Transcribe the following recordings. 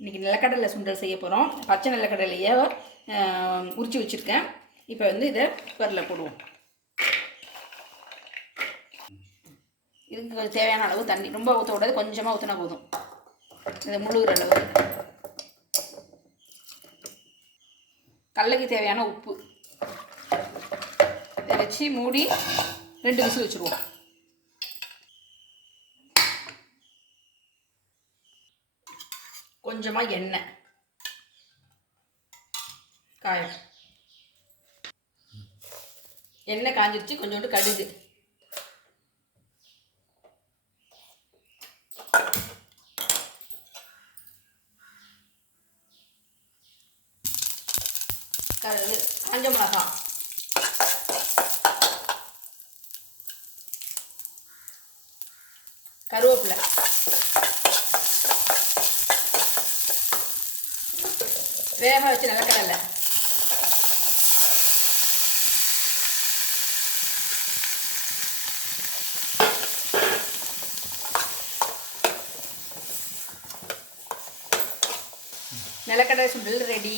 இன்றைக்கி நிலக்கடலை சுண்டல் செய்ய போகிறோம் பச்சை நிலக்கடலையை உரிச்சு வச்சுருக்கேன். இப்போ வந்து இதை குக்கரில் போடுவோம். இதுக்கு தேவையான அளவு தண்ணி. ரொம்ப ஊற்ற கூடாது கொஞ்சமாக ஊற்றினா போதும். இதை முழுகிற அளவு. கடலைக்கு தேவையான உப்பு. இதை வச்சு மூடி ரெண்டு விசில் வச்சுருவோம். கொஞ்சமாக எண்ணெய். காயம். எண்ணெய் காஞ்சிருச்சு கொஞ்சோண்டு கடுகு. கடுகு காஞ்ச மிளகா. கருவேப்பிலை. வேக வச்சு நிலக்கடலை நிலக்கடலை சுண்டல் ரெடி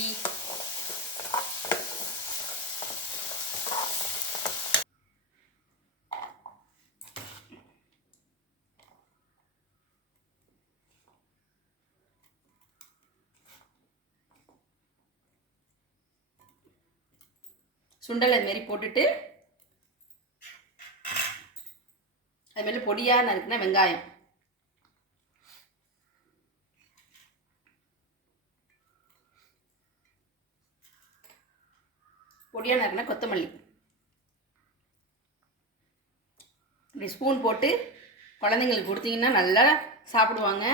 சுண்டல் அது மாரி போட்டுட்டு அது பொடியாக நறுக்குனா வெங்காயம். பொடியாக நறுக்குனா கொத்தமல்லி. இப்படி ஸ்பூன் போட்டு குழந்தைங்களுக்கு கொடுத்தீங்கன்னா நல்லா சாப்பிடுவாங்க.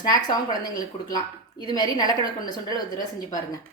ஸ்நாக்ஸாகவும் குழந்தைங்களுக்கு கொடுக்கலாம். இதுமாரி மாதிரி நிலக்கடலை கொண்ட சுண்டல் ஒரு தடவை செஞ்சு பாருங்கள்